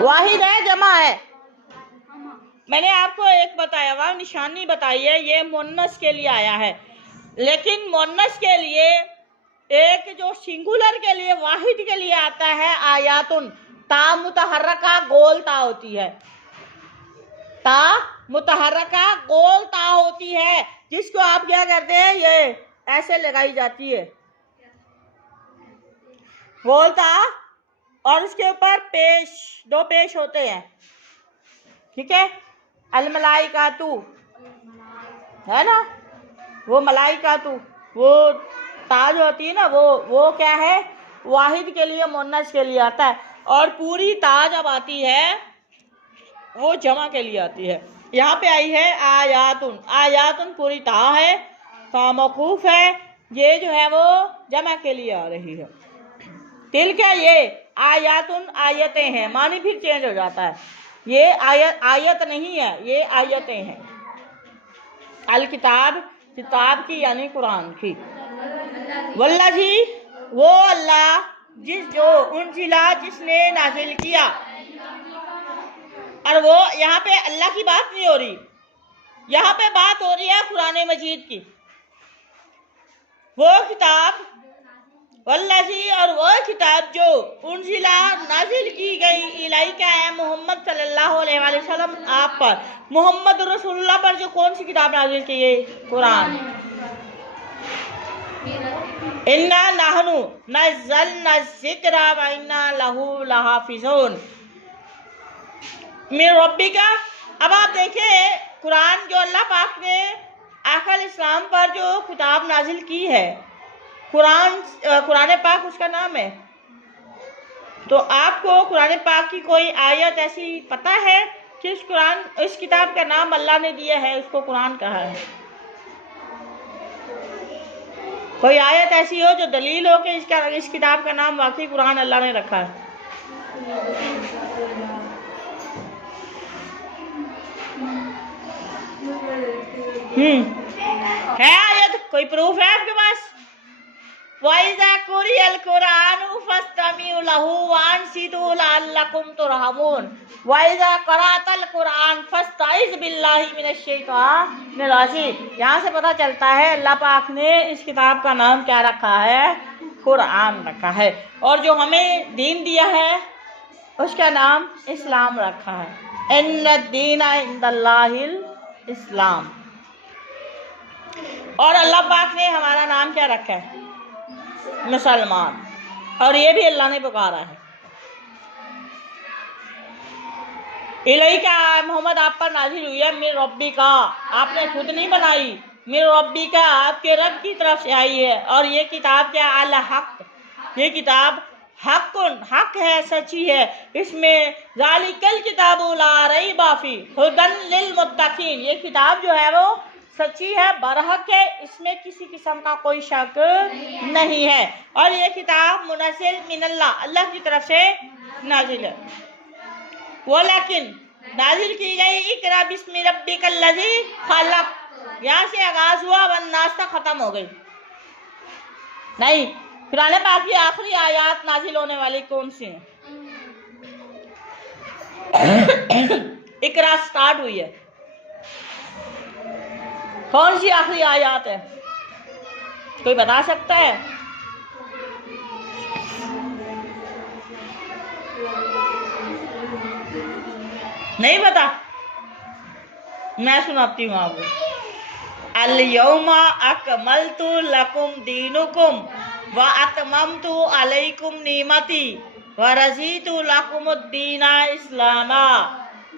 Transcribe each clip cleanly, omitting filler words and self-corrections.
वाहिद है, जमा है। मैंने आपको एक बताया हुआ निशानी बताई है, ये मुन्नस के लिए आया है, लेकिन मुन्नस के लिए एक जो सिंगुलर के लिए वाहिद के लिए आता है आयातुन, ता मुतहर्रका गोल ता होती है, ता मुतहर्रका गोल ता होती है, जिसको आप क्या करते हैं, ये ऐसे लगाई जाती है गोल ता, और उसके ऊपर पेश, दो पेश होते हैं, ठीक है। अल मलाइकातु है ना, वो मलाइकातु, वो ताज होती है ना, वो क्या है, वाहिद के लिए मुन्नस के लिए आता है, और पूरी ताज अब आती है वो जमा के लिए आती है। यहाँ पे आई है आयातुन, आयातुन पूरी ता है, ता मौकूफ है, ये जो है वो जमा के लिए आ रही है। तिल क्या, ये आयातुन आयतें हैं, मानी फिर चेंज हो जाता है, ये आयत नहीं है, ये आयतें हैं। अल किताब, किताब की यानी कुरान की। वल्लज़ी, वो अल्लाह, जो उनजिला, जिसने नाजिल किया, और वो यहाँ पे अल्लाह की बात नहीं हो रही, यहाँ पे बात हो रही है कुरान मजीद की। वो किताब, वल्लज़ी, और वो किताब जो उनजिला नाजिल की गई, इलाइका है मोहम्मद सल्लल्लाहु अलैहि वसल्लम, आप पर, मोहम्मद रसूलुल्लाह पर जो कौन सी किताब नाजिल की है, कुरान। इन्ना नहनु नज़्ज़लना ज़िक्रा व इन्ना लहू लहाफ़िज़ून मिन रब्बिका। अब आप देखें कुरान जो अल्लाह पाक ने आखिर इस्लाम पर जो किताब नाजिल की है, कुरान पाक उसका नाम है। तो आपको कुरान पाक की कोई आयत ऐसी पता है कि इस किताब का नाम अल्लाह ने दिया है, उसको कुरान कहा है? कोई आयत ऐसी हो जो दलील हो कि इस किताब का नाम वाकई कुरान अल्लाह ने रखा है? है आयत, कोई प्रूफ है आपके पास? वाइज़ा कुरियल कुरानु फस्तमिउ लहू वानसितू लअल्लकुम तुरहमून। वाइज़ा क़राअतल कुरान फस्तइज़ बिल्लाहि मिनश शैतानिर रजीम। यहाँ से पता चलता है अल्लाह पाक ने इस किताब का नाम क्या रखा है, कुरान रखा है, और जो हमें दीन दिया है उसका नाम इस्लाम रखा है। इन्नद्दीना इंदल्लाहिल इस्लाम। और अल्लाह पाक ने हमारा नाम क्या रखा है, मुसलमान, और ये भी अल्लाह ने पुकारा है। इलाइका मोहम्मद आप पर नाजिल हुई है, मिन रब्बिका, आपने खुद नहीं बनाई, मिन रब्बिका आपके रब की तरफ से आई है। और ये किताब क्या, अल हक, ये किताब हक़ुन, हक है, सच्ची है। इसमें ज़ालिकल किताबु ला रैबा फी हुदन लिल मुत्तकीन, ये किताब जो है वो सच्ची है, बरहक है, इसमें किसी किस्म का कोई शक नहीं है। और ये किताब मुनज़्ज़ल मिनल्लाह, अल्लाह की तरफ से नाजिल है। वो लेकिन नाजिल की गई इक़रा बिस्मि रब्बिकल लज़ी खलक़, यहाँ से आगाज हुआ वन्नास तक खत्म हो गई। नहीं, कुरान पाक की आखिरी आयत नाजिल होने वाली कौन सी है? इक़रा स्टार्ट हुई है, कौन सी आखिरी आयत है, कोई बता सकता है? नहीं पता? मैं सुनाती हूँ आपको। अल यौमा अकमलतु लकुम दीनुकुम व अतममतु अलैकुम निमती व रज़ीतु लकुमुद्दीना इस्लामा।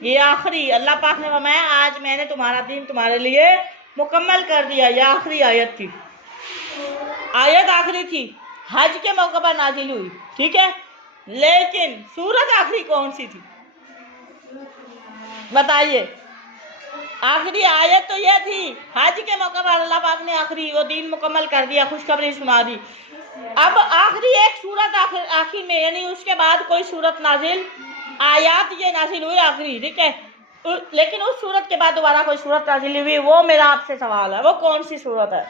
ये आखिरी अल्लाह पाक ने फरमाया, आज मैंने तुम्हारा दीन तुम्हारे लिए मुकम्मल कर दिया। ये आखिरी आयत थी, आयत आखिरी थी, हज के मौके पर नाजिल हुई, ठीक है। लेकिन सूरत आखिरी कौन सी थी बताइए? आखिरी आयत तो यह थी, हज के मौके पर अल्लाह पाक ने आखिरी वो दीन मुकम्मल कर दिया, खुशखबरी सुना दी। अब आखिरी एक सूरत आखिर में, यानी उसके बाद कोई सूरत नाजिल, आयत ये नाजिल हुई आखिरी, ठीक है। लेकिन उस सूरत के बाद दोबारा कोई सूरत नाजिल हुई, वो मेरा आपसे सवाल है, वो कौन सी सूरत है?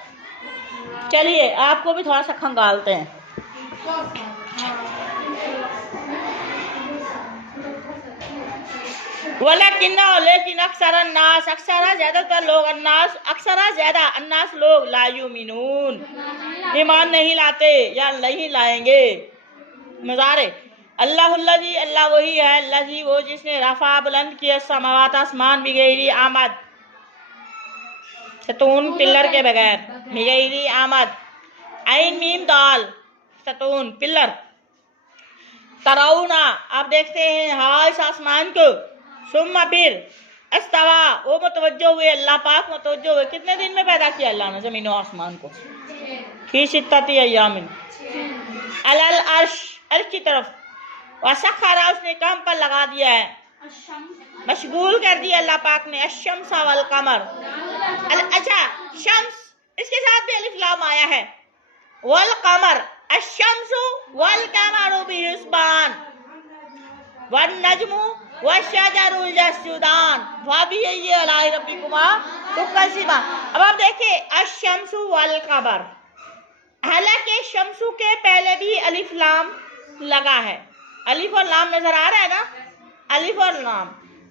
चलिए आपको भी थोड़ा सा खंगालते हैं। वलकिन्ना लेकिन अक्सर अन्नास अक्सर ज्यादातर लोग अन्नास अक्सर ज्यादा अन्नास लोग ला युमिनून ईमान नहीं लाते या नहीं लाएंगे। मुजारे अल्लाहुल्लज़ी अल्लाह वही है अल्लाजी वो जिसने रफा बुलंद किया समावात आसमान बिगैरी आमद सतून पिल्लर के बगैर बिगैरी आमद आइन मीम दाल सतून पिल्लर तराउना आप देखते हैं हाँ इस आसमान को सुम्मा फिर अस्तवा वो मुतवज्जो हुए अल्लाह पाक मुतवज्जो हुए कितने दिन में पैदा किया अल्लाह ने जमीन और आसमान को फी सित्तती अय्यामिन अलल अर्श की तरफ वसखरा उसने काम पर लगा दिया है मशगूल कर दिया अल्लाह पाक ने अशम्स वल कमर अच्छा शम्स इसके साथ भी अलिफ लाम आया है वल कमर अशम्स वल कमर बिहिस्बान वन नजमु वशजरुल यस्जुदान फबिअय्यि आलाइ रब्बिकुमा तुकज़्ज़िबान। अब आप देखिए अशम्स वल कमर हालांकि शम्सु के पहले भी अलिफ लाम लगा है अलिफ और लाम नजर आ रहा है ना अलिफ और लाम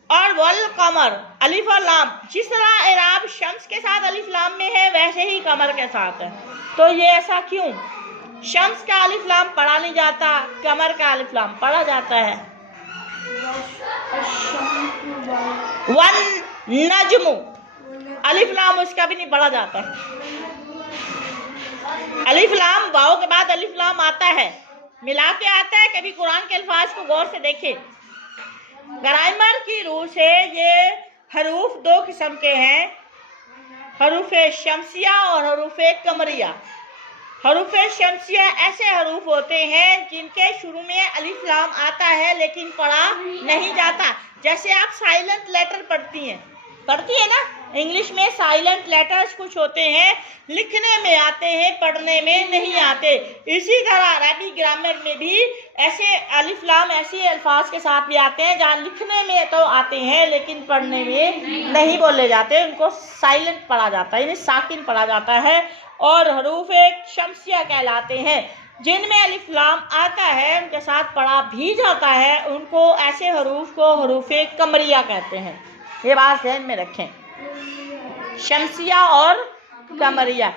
और वल कमर अलिफ और लाम जिस तरह इराब शम्स के साथ अलिफ लाम में है वैसे ही कमर के साथ है। तो ये ऐसा क्यों शम्स का अलिफ लाम पढ़ा नहीं जाता कमर का अलिफ लाम पढ़ा जाता है। वन नजमु अलिफ लाम उसका भी नहीं पढ़ा जाता अलिफ लाम वाओ के बाद अलिफ लाम आता है मिला के आता है। कभी कुरान के अल्फाज को गौर से देखें ग्रामर की रूह से ये हरूफ दो किस्म के हैं हरूफ शम्सिया और हरूफ कमरिया। हरूफ शम्सिया ऐसे हरूफ होते हैं जिनके शुरू में अलिफ लाम आता है लेकिन पढ़ा नहीं जाता। जैसे आप साइलेंट लेटर पढ़ती है ना इंग्लिश में साइलेंट लेटर्स कुछ होते हैं लिखने में आते हैं पढ़ने में नहीं आते। इसी तरह अरबी ग्रामर में भी ऐसे अलिफ लाम ऐसे अल्फाज के साथ भी आते हैं जहाँ लिखने में तो आते हैं लेकिन पढ़ने में नहीं बोले जाते उनको साइलेंट पढ़ा जाता है यानी साकिन पढ़ा जाता है और हरूफ शम्सिया कहलाते हैं। जिनमें अलिफ लाम आता है उनके साथ पढ़ा भी जाता है उनको ऐसे हरूफ को हरूफ कमरिया कहते हैं। ये बात ध्यान में रखें शम्सिया और कमरिया।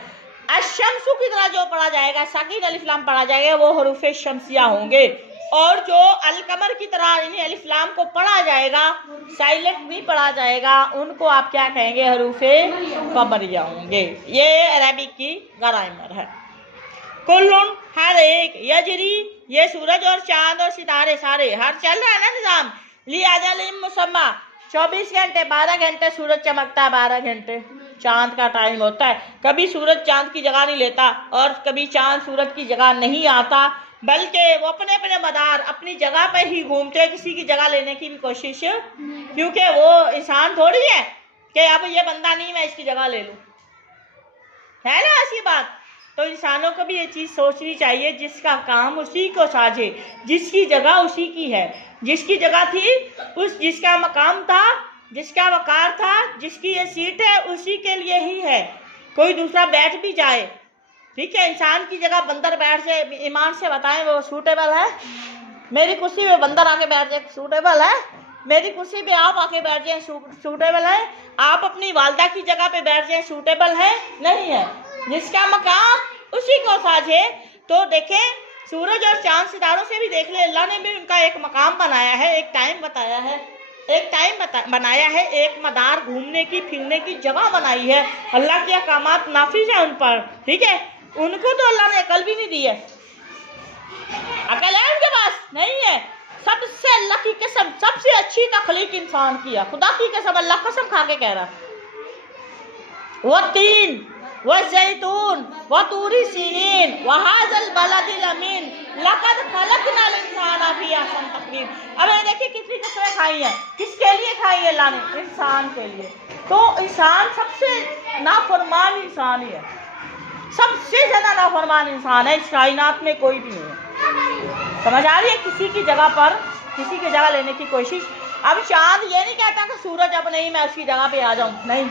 अशम्सु की तरह जो पढ़ा जाएगा साकिन अलिफ लाम पढ़ा जाएगा वो हरूफ शम्सिया होंगे और जो अलकमर की तरह यानी अलिफ लाम को पढ़ा जाएगा साइलेंट भी पढ़ा जाएगा उनको आप क्या कहेंगे हरूफ कमरिया होंगे। ये अरबिक की ग्रामर है। कुल्लुन हर एक यजरी ये सूरज और चांद और सितारे सारे हर चल रहा है ना निजाम लियाजलिम मुसम्मा 24 घंटे 12 घंटे सूरज चमकता है 12 घंटे चांद का टाइम होता है। कभी सूरज चांद की जगह नहीं लेता और कभी चांद सूरज की जगह नहीं आता बल्कि वो अपने अपने मदार अपनी जगह पर ही घूमते हैं किसी की जगह लेने की भी कोशिश क्योंकि वो इंसान थोड़ी है कि अब ये बंदा नहीं मैं इसकी जगह ले लूँ है ना ऐसी बात। तो इंसानों को भी ये चीज़ सोचनी चाहिए जिसका काम उसी को साझे जिसकी जगह उसी की है जिसकी जगह थी उस जिसका मकाम था जिसका वकार था जिसकी ये सीट है उसी के लिए ही है। कोई दूसरा बैठ भी जाए ठीक है इंसान की जगह बंदर बैठ जाए ईमान से बताएं वो सूटेबल है। मेरी कुर्सी पे बंदर आके बैठ जाए सूटेबल है। मेरी कुर्सी पे आप आके बैठ जाए सूटेबल है। आप अपनी वालदा की जगह पे बैठ जाए सूटेबल है नहीं है। जिसका मकाम उसी को साझे। तो देखें सूरज और चांद सितारों से भी देख ले अल्लाह ने भी उनका एक मकाम बनाया है एक टाइम बताया है एक टाइम बनाया है एक मदार घूमने की फिरने की जगह बनाई है। अल्लाह के अहकामात नाफिज है उन पर ठीक है। उनको तो अल्लाह ने अकल भी नहीं दी है अकल है उनके पास नहीं है। सबसे अल्लाह की कसम सबसे अच्छी तखलीक इंसान की है खुदा की कसम अल्लाह कसम खा के कह रहा वो तीन व जैतून व तूरी सीनीन व हाज़ल बलदिल अमीन लक़द खलक़नल इंसाना फी अहसन तक़वीम। अब ये देखिए कितनी कसमें खाई हैं किसके लिए खाई है अल्लाह ने इंसान के लिए। तो इंसान सबसे नाफरमान इंसान ही है सबसे ज़्यादा नाफरमान इंसान है इस कायनात में कोई भी नहीं है। समझ आ रही है किसी की जगह पर किसी की जगह लेने की कोशिश। अब चाँद ये नहीं कहता कि सूरज अब नहीं मैं उसकी जगह पे आ जाऊँ नहीं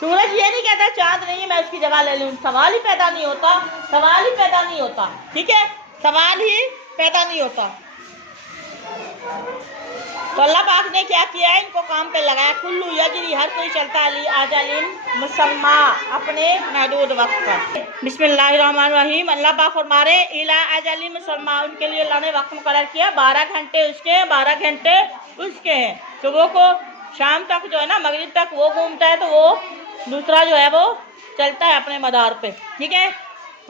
सूरज ये नहीं कहता चांद नहीं है मैं उसकी जगह ले लूँ। सवाल ही पैदा नहीं होता ठीक है सवाल ही पैदा नहीं होता। तो अल्लाह पाक ने क्या किया है, इनको काम पे लगाया। कुल्लू यजरी, हर कोई चलता अली आजलिन मुसम्मा, अपने महदूद वक्त पर। बिस्मिल्लाहिर्रहमानिर्रहीम। अल्लाह पाक फरमा रहे इला आजलिन मुसम्मा, उनके लिए अल्लाह ने वक्त मुकर्रर किया, 12 घंटे उसके हैं, 12 घंटे उसके हैं। सुबह को शाम तक जो है ना, मगरिब तक वो घूमता है, तो वो दूसरा जो है वो चलता है अपने मदार पे, ठीक है,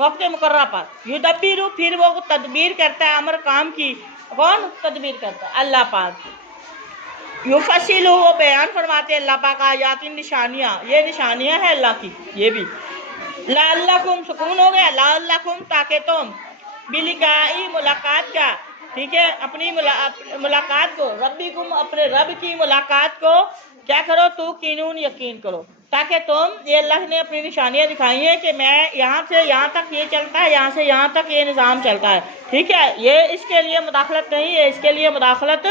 वक्त मुकर्रर पर। युदब्बिरु, फिर वो तदबीर करता है अमर काम की। कौन तदबीर करता है? अल्लाह पाक। युफसिलु, वो बयान फरमाते हैं अल्लाह पाक आयातिन, निशानियाँ, ये निशानियाँ हैं अल्लाह की, ये भी। लअल्लकुम, सुकून हो गया, लअल्लकुम, ताकि तुम बिलिकाई, मुलाकात का, ठीक है, अपनी मुलाकात को, रब्बिकुम, अपने रब की मुलाकात को क्या करो, तू कीनून, यकीन करो, ताकि तुम, ये अल्लाह ने अपनी निशानियाँ दिखाई हैं कि मैं यहाँ से यहाँ तक ये चलता है, यहाँ से यहाँ तक ये निज़ाम चलता है, ठीक है, ये इसके लिए मुदाखलत नहीं है, इसके लिए मुदाखलत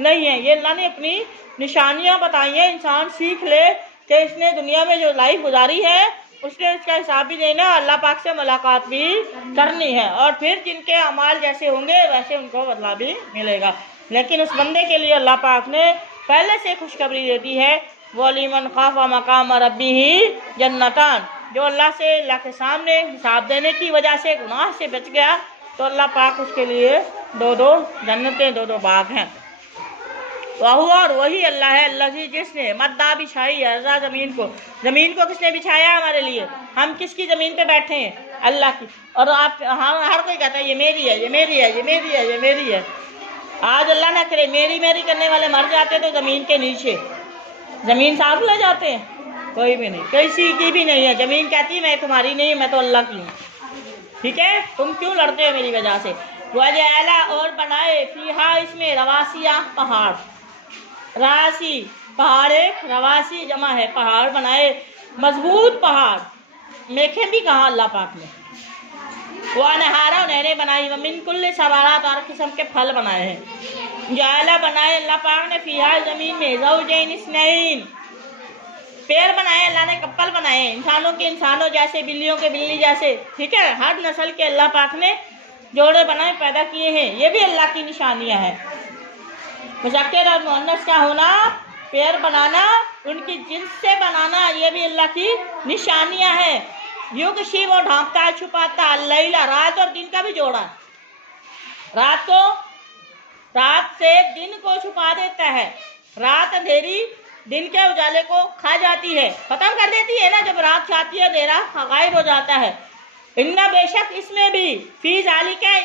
नहीं है। ये अल्लाह ने अपनी निशानियाँ बताई हैं, इंसान सीख ले कि इसने दुनिया में जो लाइफ गुजारी है उसने उसका हिसाब भी देना, अल्लाह पाक से मुलाकात भी करनी है, और फिर जिनके अमाल जैसे होंगे वैसे उनको बदला भी मिलेगा। लेकिन उस बंदे के लिए अल्लाह पाक ने पहले से खुशखबरी देती है, वलीमन खाफा मकाम रब्बी ही जन्नतान, जो अल्लाह से, अल्लाह के सामने हिसाब देने की वजह से गुनाह से बच गया, तो अल्लाह पाक उसके लिए 2-2 जन्नतें, 2-2 बाग हैं। वह, और वही अल्लाह है, अल्लाह जी जिसने मद्दा बिछाई है, अर्ज़ा, ज़मीन को किसने बिछाया है हमारे लिए? हम किसकी ज़मीन पे बैठे हैं? अल्लाह की। और आप हर कोई कहता है ये मेरी है, ये मेरी है, ये मेरी है, ये मेरी है। आज अल्लाह ना करे मेरी मेरी करने वाले मर जाते तो ज़मीन के नीचे ज़मीन साफ ले जाते हैं, कोई भी नहीं, किसी की भी नहीं है। ज़मीन कहती है मैं तुम्हारी नहीं, मैं तो अल्लाह की हूँ, ठीक है, तुम क्यों लड़ते हो मेरी वजह से। वजअला, और बनाए, फीहा, इसमें, रवासिया, पहाड़, रासी पहाड़, एक रवासी जमा है, पहाड़ बनाए, मजबूत पहाड़, मेखे भी कहा अल्लाह पाक ने। वह नहारा, नहरें बनाई, मिन कुल्ले सवारात, और किस्म के फल बनाए हैं। जाला, बनाए अल्लाह पाक ने, फीहा, जमीन में, ज़ौजैन इस्नैन, पेड़ बनाए अल्लाह ने, कपल बनाए, इंसानों के इंसानों जैसे, बिल्लियों के बिल्ली जैसे, ठीक है, हर नस्ल के अल्लाह पाक ने जोड़े बनाए, पैदा किए हैं। ये भी अल्लाह की निशानियाँ हैं। मुज़क्कर और मुअन्नस का होना, पेड़ बनाना, उनकी जिन्स से बनाना, ये भी अल्लाह की निशानियाँ हैं। युग शी, वो ढांपता है, छुपाता, लैला, रात और दिन का भी जोड़ा, रात से दिन को छुपा देता है, रात अंधेरी दिन के उजाले को खा जाती है, खत्म कर देती है ना, जब रात छाती है अंधेरा गायब हो जाता है। इन्ना, बेशक इसमें भी, फी ज़ालिका,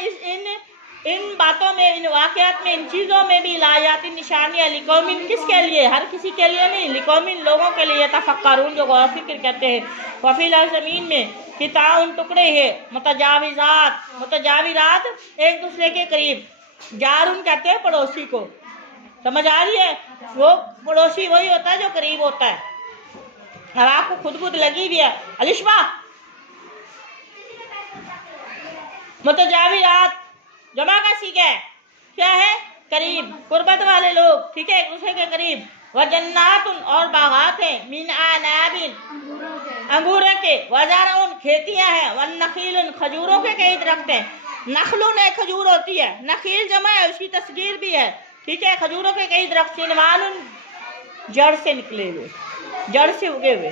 इन बातों में, इन वाक़यात में, इन चीज़ों में भी, लायातिन, निशानियाँ, लिकौमिन, किसके लिए? हर किसी के लिए नहीं, लिकौमिन, लोगों के लिए, तफक्करून, जो गौर फिक्र करते हैं। वफ़िल ज़मीन में किताउन, टुकड़े हैं, मुतजाविरात, एक दूसरे के करीब, जारून कहते हैं पड़ोसी को, समझ आ रही है? वो पड़ोसी वही होता है जो करीब होता है। अब आपको खुद लगी भी है, अलिशबा, मुतजाविरात जमा का सीखा है, क्या है? करीब, कुर्बत वाले लोग, ठीक है, एक दूसरे के करीब। व जन्नातुन, और बागात हैं, मिन अनाबिन, अंगूर के, वज़ारउन, खेतियां हैं, वन नखीलन, खजूरों के कई दरख्त हैं। नखलुन, एक खजूर होती है, नखील जमा है, उसकी तस्गीर भी है, ठीक है, खजूरों के कई दरख्त। सिनवानुन, जड़ से निकले हुए, जड़ से उगे हुए,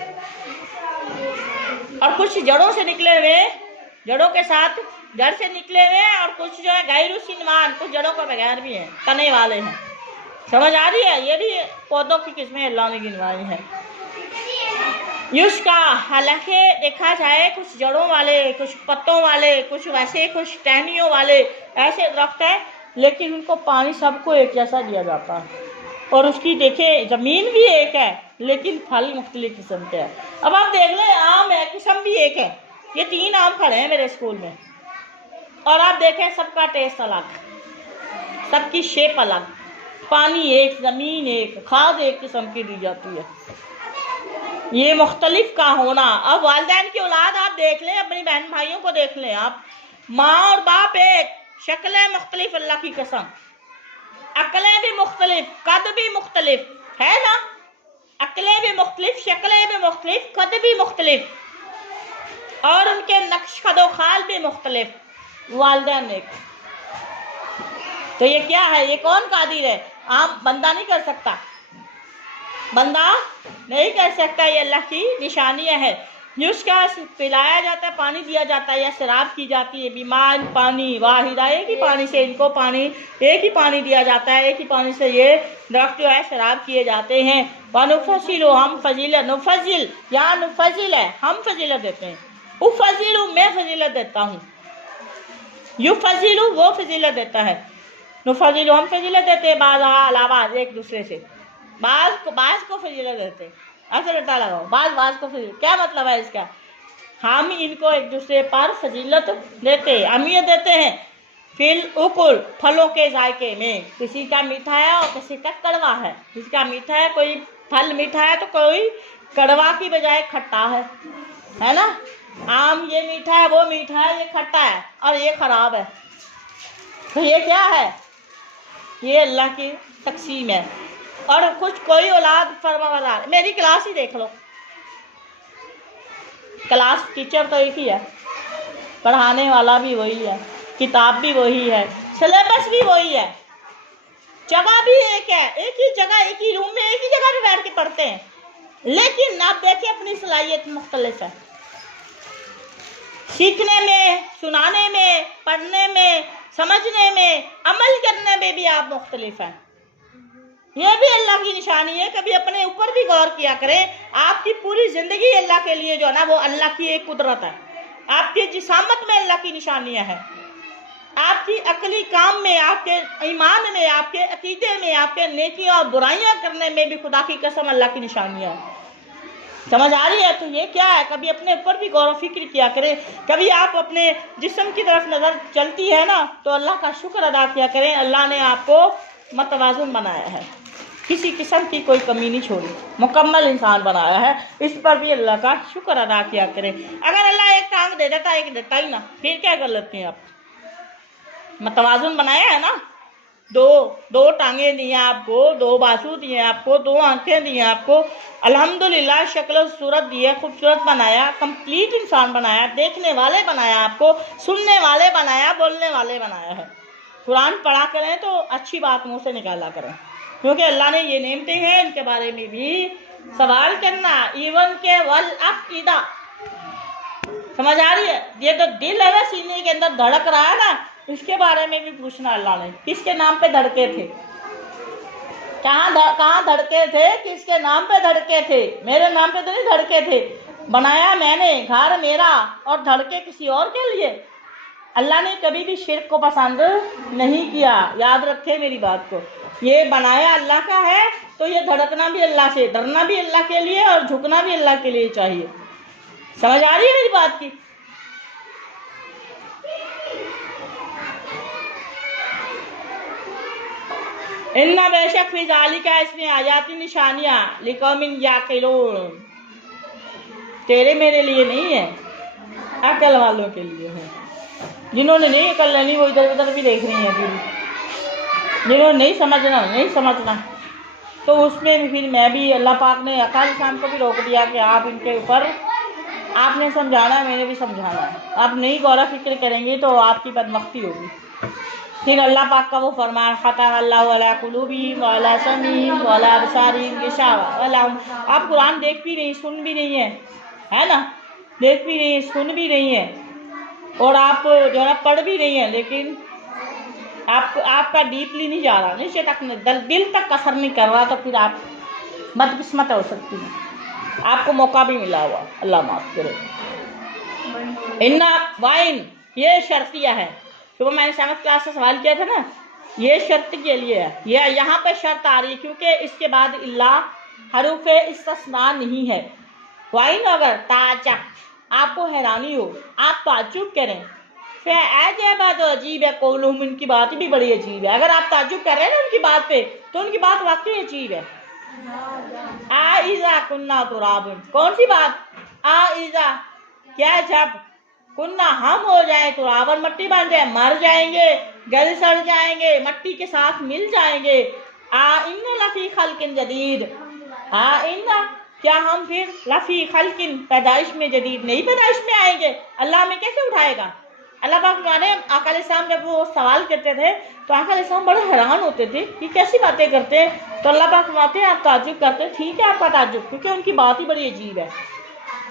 और कुछ जड़ों से निकले हुए, जड़ों के साथ जड़ से निकले हुए, और कुछ जो है गैरू सिनवान, कुछ जड़ों के बगैर भी हैं, तने वाले हैं, समझ आ रही है? ये भी पौधों की किस्में अल्लाह ने गिनवाई है। युष्का, हालांकि देखा जाए कुछ जड़ों वाले, कुछ पत्तों वाले, कुछ वैसे, कुछ टहनियों वाले, ऐसे दरख्त हैं, लेकिन उनको पानी सबको एक जैसा दिया जाता है, और उसकी देखे ज़मीन भी एक है, लेकिन फल मुख्तलिफ किस्म के हैं। अब आप देख लें, आम है, किस्म भी एक है, ये 3 आम खड़े हैं मेरे स्कूल में, और आप देखें सबका टेस्ट अलग, सबकी शेप अलग, पानी एक, ज़मीन एक, खाद एक किस्म की दी जाती है। ये मुख्तलिफ का होना। अब वालिदैन की औलाद आप देख लें, अपनी बहन भाइयों को देख लें आप, माँ और बाप एक, शक्लें मुख्तलिफ, अल्लाह की कसम, अक्लें भी मुख्तलिफ, कद भी मुख्तलिफ है ना, अक्लें भी मुख्तलिफ, शक्लें भी मुख्तलिफ, कद भी मुख्तलिफ, और उनके नक्श कदो खाल भी मुख्तलिफ, वालिदैन एक। तो ये क्या है? ये कौन कादिर है? आम बंदा नहीं कर सकता, बंदा नहीं कर सकता। ये अल्लाह की निशानियां है। ये उसका पिलाया जाता है, पानी दिया जाता है या शराब की जाती है। बीमार पानी वाहिदा, एक ही पानी से इनको पानी, एक ही पानी दिया जाता है, एक ही पानी से ये दरख्त जो है शराब किए जाते हैं। वनुफसिलु, हम फजीलत, नुफजिल यहाँ नुफजिल है, हम फजीलत देते हैं। उफजिलु, मैं फजीलत देता हूँ। युफजिलु, वो फजीलत देता है। नुफजिलु, हम फजीलत देते हैं। बाज़ अलावा, एक दूसरे से, बाज़ को फजीलत देते हैं। ऐसे रट्टा लगाओ, बाज़ को फजीलत, क्या मतलब है इसका? हम इनको एक दूसरे पर फजीलत देते, अहमियत देते हैं। फिल उकुल, फलों के जायके में, किसी का मीठा है और किसी का कड़वा है। किसी का मीठा है, कोई फल मीठा है तो कोई कड़वा की बजाय खट्टा है ना। आम ये मीठा है, वो मीठा है, ये खट्टा है और ये खराब है। तो ये क्या है? ये अल्लाह की तकसीम है। और कुछ कोई औलाद फरमाबरदार, मेरी क्लास ही देख लो, क्लास टीचर तो एक ही है, पढ़ाने वाला भी वही है, किताब भी वही है, सिलेबस भी वही है, जगह भी एक है, एक ही जगह, एक ही रूम में, एक ही जगह पे बैठ के पढ़ते हैं। लेकिन आप देखिए अपनी सलाहियत मुख्तलिफ है, सीखने में, सुनाने में, पढ़ने में, समझने में, अमल करने में भी आप मुख्तलिफ हैं। यह भी अल्लाह की निशानी है। कभी अपने ऊपर भी गौर किया करें। आपकी पूरी जिंदगी अल्लाह के लिए जो है ना, वो अल्लाह की एक कुदरत है। आपके जिसामत में अल्लाह की निशानियां हैं, आपकी अकली काम में, आपके ईमान में, आपके अकीदे में, आपके नेकियां और बुराइयां करने में भी खुदा की कसम अल्लाह की निशानियां हैं। समझ आ रही है? तो ये क्या है, कभी अपने ऊपर भी गौर फिक्र किया करें। कभी आप अपने जिस्म की तरफ नज़र चलती है ना, तो अल्लाह का शुक्र अदा किया करें। अल्लाह ने आपको मतवाज़ुन बनाया है, किसी किस्म की कोई कमी नहीं छोड़ी, मुकम्मल इंसान बनाया है। इस पर भी अल्लाह का शुक्र अदा किया करें। अगर अल्लाह एक टांग दे देता, एक देता ही ना, फिर क्या कर लेते हैं आप? मतवाज़ुन बनाया है ना, दो टांगे दी हैं आपको, दो बाजू दिए आपको, दो आंखें दी हैं आपको, अल्हम्दुलिल्लाह शक्ल सूरत दी है, खूबसूरत बनाया, कंप्लीट इंसान बनाया, देखने वाले बनाया, आपको सुनने वाले बनाया, बोलने वाले बनाया है। कुरान पढ़ा करें तो अच्छी बात मुँह से निकाला करें, क्योंकि अल्लाह ने ये नेमतें हैं, इनके बारे में भी सवाल करना। इवन के वल अफ़इदा, समझ आ रही है? ये तो दिल है ना, सीने के अंदर धड़क रहा है ना, इसके बारे में भी पूछना अल्लाह ने। किसके नाम पे धड़के थे, कहाँ धड़के थे, किसके नाम पे धड़के थे? मेरे नाम पे तो नहीं धड़के थे, बनाया मैंने, घर मेरा, और धड़के किसी और के लिए। अल्लाह ने कभी भी शिर्क को पसंद नहीं किया, याद रखे मेरी बात को। ये बनाया अल्लाह का है, तो ये धड़कना भी अल्लाह से, डरना भी अल्लाह के लिए और झुकना भी अल्लाह के लिए चाहिए। समझ आ रही है मेरी बात की? इन्ना बेशक फी ज़ालिका, इसमें आयाती निशानियां, लिकौमिन याक़िलून, तेरे मेरे लिए नहीं है, अकल वालों के लिए है। जिन्होंने नहीं अकल लेनी वो इधर उधर भी देख रही है पूरी, जिन्होंने नहीं समझना तो उसमें भी फिर मैं भी, अल्लाह पाक ने अकाल शाम को भी रोक दिया कि आप इनके ऊपर, आपने समझाना, मैंने भी समझाना है। आप नहीं गौर फिक्र करेंगे तो आपकी बदबख्ती होगी। फिर अल्लाह पाक का वो फरमान, ख़तम अल्लाहु अला कुलूबिहिम व अला समीइहिम व अला अबसारिहिम गिशावा। आप कुरान देख भी रही, सुन भी रही हैं, है ना, देख भी रही हैं, सुन भी रही हैं, और आप जो है पढ़ भी रही हैं, लेकिन आपका डीपली नहीं जा रहा, नीचे तक दिल तक असर नहीं कर रहा, तो फिर आप बदकिस्मत हो सकती हैं। आपको मौका भी मिला हुआ, अल्लाह माफ़ करे। इन्ना वाइन, ये शर्तिया है, तो मैंने 7th क्लास से सवाल किया था ना, ये शर्त के लिए है। ये यहाँ पे शर्त आ रही है क्योंकि इसके बाद इल्ला हरूफ इस्तिस्ना नहीं है। वाइन अगर ताज्जुब, आपको हैरानी हो, आप ताज्जुब करें, फिर अजब, तो अजीब है, कौलुहुम, इनकी बात भी बड़ी अजीब है। अगर आप ताज्जुब कर रहे हैं ना उनकी बात पे, तो उनकी बात वाकई अजीब है। आइज़ा कुन्ना तुराबुन, कौन सी बात? आइज़ा, क्या जब कुन्ना, हम हो जाए, तुराबन, मट्टी बन जाए, मर जाएंगे, गल सड़ जाएंगे, मट्टी के साथ मिल जाएंगे। इन्ना लफी खल्किन जदीद, इन्ना, क्या हम फिर लफी खल्किन, पैदाइश में, जदीद, नई पैदाइश में आएंगे? अल्लाह हमें कैसे उठाएगा? अल्लाह पाक ने आका अलैहिस्सलाम जब वो सवाल करते थे तो आका अलैहिस्सलाम बड़े हैरान होते थे कि कैसी बातें करते हैं। तो अल्लाह पाक फरमाते हैं आप ताज्जुब करते हैं, ठीक है आपका ताज्जुब, क्योंकि उनकी बात ही बड़ी अजीब है।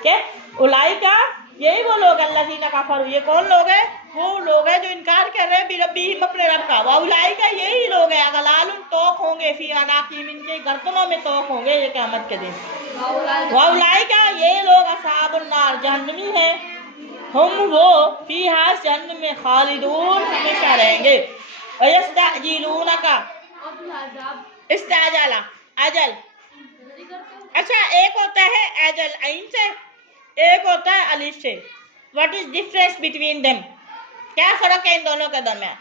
क्या उलाइका, यही वो लोग अल्लज़ीना कफ़रू, ये कौन लोग हैं? वो लोग हैं जो इनकार कर रहे हैं बिरब्बिहिम, अपने रब का। वाउलाइका, यही लोग हैं अगलालुन, तोक होंगे, फी अनाक़िहिम, इनके गर्दनों में तोक होंगे ये क़यामत के दिन। वाउलाइका, ये लोग अस्हाबुन नार, जहन्नमी हैं, हम वो फीहा, जहन्नम में, खालिदून, हमेशा रहेंगे। वयस्तअजीलूनका, इस्ताजला, अजल। अच्छा, एक होता है अजल ऐन से, एक होता है अलिफ से। What is difference between them? क्या फर्क है इन दोनों के दरमियान?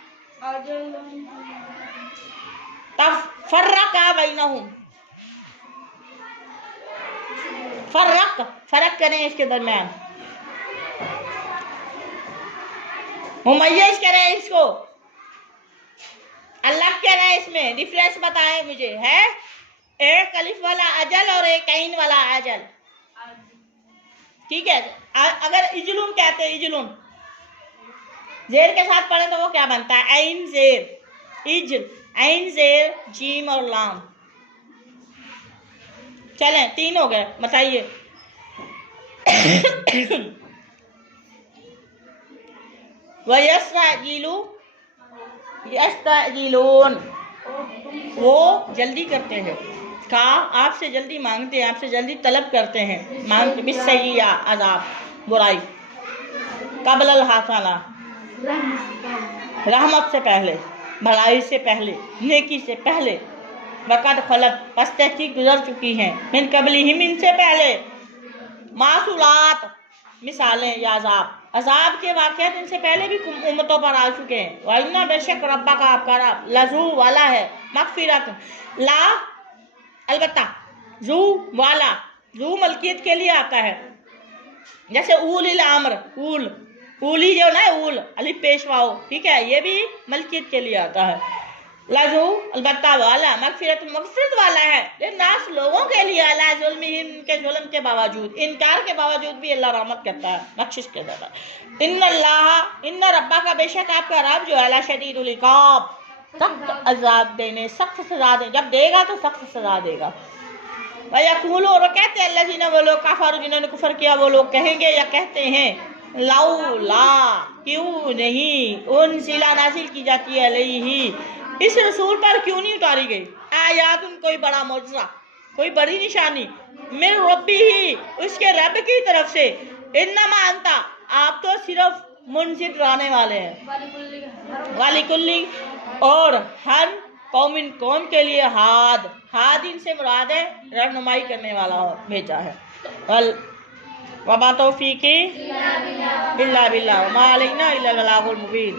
तफर्रका बैनहुम, फर्क करें इसके दरमियान, मुमय्यज करें इसको, अलग करें, इसमें डिफरेंस बताएं मुझे। है एक अलिफ वाला अजल और एक ऐन वाला अजल, ठीक है। अगर इजलुन कहते हैं, इजलुन जेर के साथ पढ़े तो वो क्या बनता है? ऐन जेर, इजल, ऐन जेर, जीम और लाम। चलें, 3 हो गए, बताइए। यस्तअजीलून, वो जल्दी करते हैं, का आपसे जल्दी मांगते हैं, आपसे जल्दी तलब करते हैं, मांगते बिस्सय्या, अज़ाब, बुराई, क़ब्ल हसना, रहमत से पहले, भलाई से पहले, नेकी से पहले। वक़द खलत, पस तहकीक गुजर चुकी हैं, मिन क़ब्लिहिम, इनसे पहले, मासूलात, मिसालें या अज़ाब के वाक़यात इनसे पहले भी उम्मतों पर आ चुके हैं। व इन्ना, बेशक रब्बा का, आपका रब, लज़ू वाला है, मग़फ़िरत, ला अलबत्ता, जू वाला, जू मलकियत के लिए आता है, जैसे ऊलिल अम्र, ऊली जो ना, ऊल अलिफ पेशवा हो, ठीक है, ये भी मलकियत के लिए आता है। लजू अलबत्ता वाला, मग़फ़िरत वाला है, नास लोगों के लिए, अला ज़ुल्मिहिम, के जुल्म के बावजूद, इनकार के बावजूद भी अल्लाह रहमत करता है, बख्शिश के देता है। इन्ना रब्बा का, बेशक आपका रब जो अला शदीदुल इक़ाब, सख्त अज़ाब देने, सख्त सजा दे, जब देगा तो सख्त सजा देगा। वयक़ूलून, और कहते हैं अल्लज़ीना, वो लोग, कफ़रू, जिन्होंने कुफ़र किया, वो लोग कहेंगे या कहते हैं, लौला, क्यों नहीं, उनज़िला, नाज़िल की जाती है, अलैहि, इस रसूल पर क्यों नहीं उतारी गई, आयातुन, कोई बड़ा मौजज़ा, कोई बड़ी निशानी, मिन रब्बिही, उसके रब की तरफ से, इन्नमा अंता, आप तो सिर्फ मुनज़िर, डराने वाले हैं, वालिकुल्ली, और हर कौमिन, कौम के लिए, हाद इनसे मुराद है रहनुमाई करने वाला भेजा है। वमा तौफीकी इल्ला बिल्लाह, मा अलैना इल्लल बलागुल मुबीन।